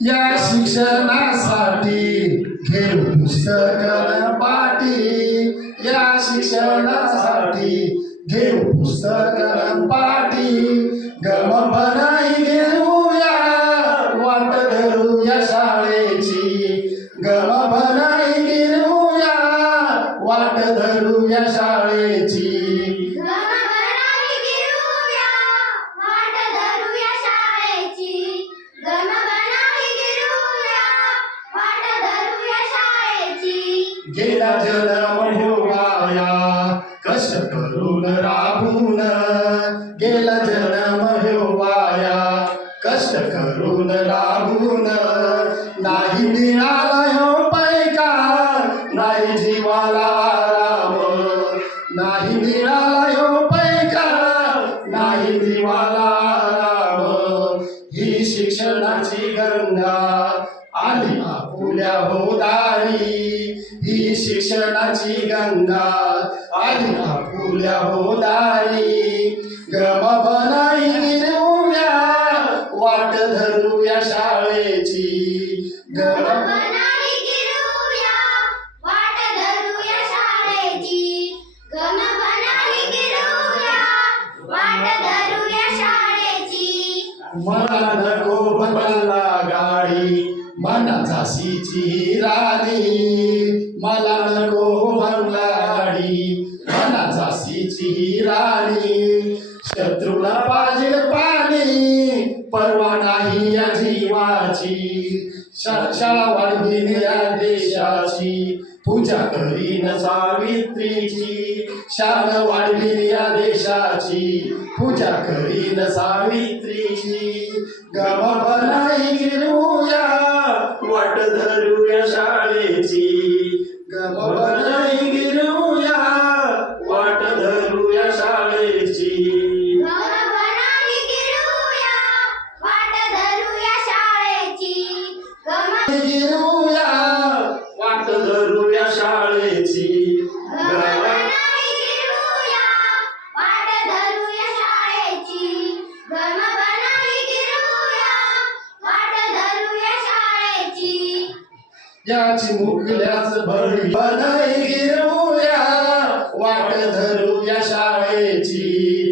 या शिक्षणासाठी घेऊ पुस्तक पाठी या शिक्षणासाठी घेऊ पुस्तक पाठी गम बनाई घेऊया वाट धरूया शाळेची. गम बनाई घेऊया वाट धरूया शाळेची गणगणाने गिरूया वाट धरूया शाळेची गणगणाने गिरूया वाट धरूया शाळेची गेला जल वाया कष्ट करून राबून गेला जल वाया कष्ट करून राबून नाही मिळाला हो पैका नाही जीवाला आराम नाही मिळाला हो पैका नाही जीवाला आराम ही शिक्षणाची गंगा आली आपुल्या होदारी ही शिक्षणाची गंगा आली आपुल्या होदारी गम बनाई गिरवूया वाट धरूया शाळेची. गम गणगणाने गिरूया वाट धरूया शाळेची. गणगणाने गिरूया वाट धरूया शाळेची. मला नको बदलला गाडी मनाचा सीची राणी. मला नको बंगला गाडी. मनाचा सीची राणी. शत्रूला पाहिजे पाणी परवा नाही या जीवाची. शा- शाळा वाढविणे या देशाची. पूजा करीन सावित्रीची. शान वाढविणे या देशाची. पूजा करीन सावित्रीची गम बनाई गिरूया वाट धरूया शाळेची गम याची मुकल्याच भरली बनाई गिरवूया. वाट धरूया शाळेची.